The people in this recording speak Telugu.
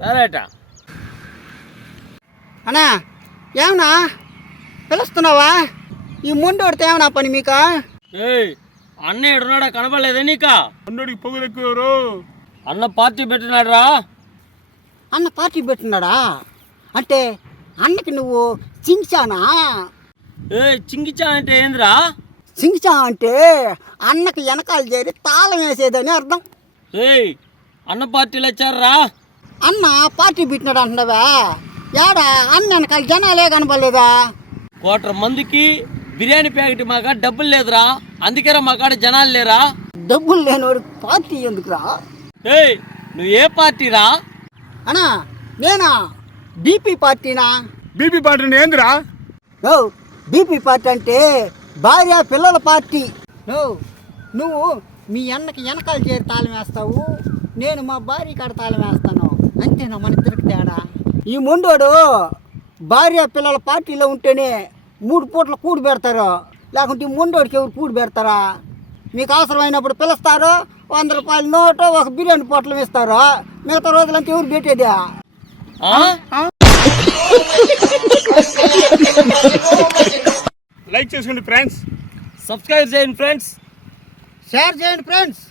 సరేట. అన్నా ఏమన్నా పిలుస్తున్నావా? ఈ మొండోడితే ఏమన్నా పని మీకు? ఏయ్ అన్న ఎడున్నాడా కనపడలేదా నీకా? అన్నడికి పొగలు ఎక్కువ. అన్న పార్టీ పెట్టినాడు రా. అన్న పార్టీ పెట్టినాడా? అంటే అన్నకి నువ్వు చించానా? ఏ చింగిచా అంటే ఏందిరా? చింగిచా అంటే అన్నకి వెనకాల చేరి తాళం వేసేదని అర్థం. ఏయ్ అన్న పార్టీలు వచ్చారా? అన్న పార్టీ పెట్టినాడు అంటున్నావా? ఏడా అన్న వెనకాల జనాలే కనపడలేదా? 1,000 మందికి బిర్యానీ ప్యాకెట్ మా కాడ డబ్బులు లేదురా, అందుకేరా మా కాడ జనాలు లేరా. డబ్బులు లేనివాడు పార్టీ ఎందుకురా? ఏయ్ నువ్వు ఏ పార్టీరా? అన్నా నేనా బీపీ పార్టీనా? బీపీ పార్టీ ఏందిరా? ఓ బీపీ పార్టీ అంటే భార్య పిల్లల పార్టీ. నువ్వు మీ అన్నకి వెనకాల చేరి తాళం వేస్తావు, నేను మా భార్య కాడ తాళం వేస్తాను. అంతేనా మన ఇద్దరికి తేడా? ఈ మొండోడు భార్య పిల్లల పార్టీలో ఉంటేనే 3 పూటలు కూడి పెడతారు, లేకుంటే ఈ మొండోడికి ఎవరు కూడి పెడతారా? మీకు అవసరమైనప్పుడు పిలుస్తారు, 100 రూపాయల నోటు ఒక బిర్యానీ పొట్లం ఇస్తారు, మిగతా రోజులంతా ఎవరు పెట్టేదా? లైక్ చేసుకోండి ఫ్రెండ్స్, సబ్స్క్రైబ్ చేయండి ఫ్రెండ్స్, షేర్ చేయండి ఫ్రెండ్స్.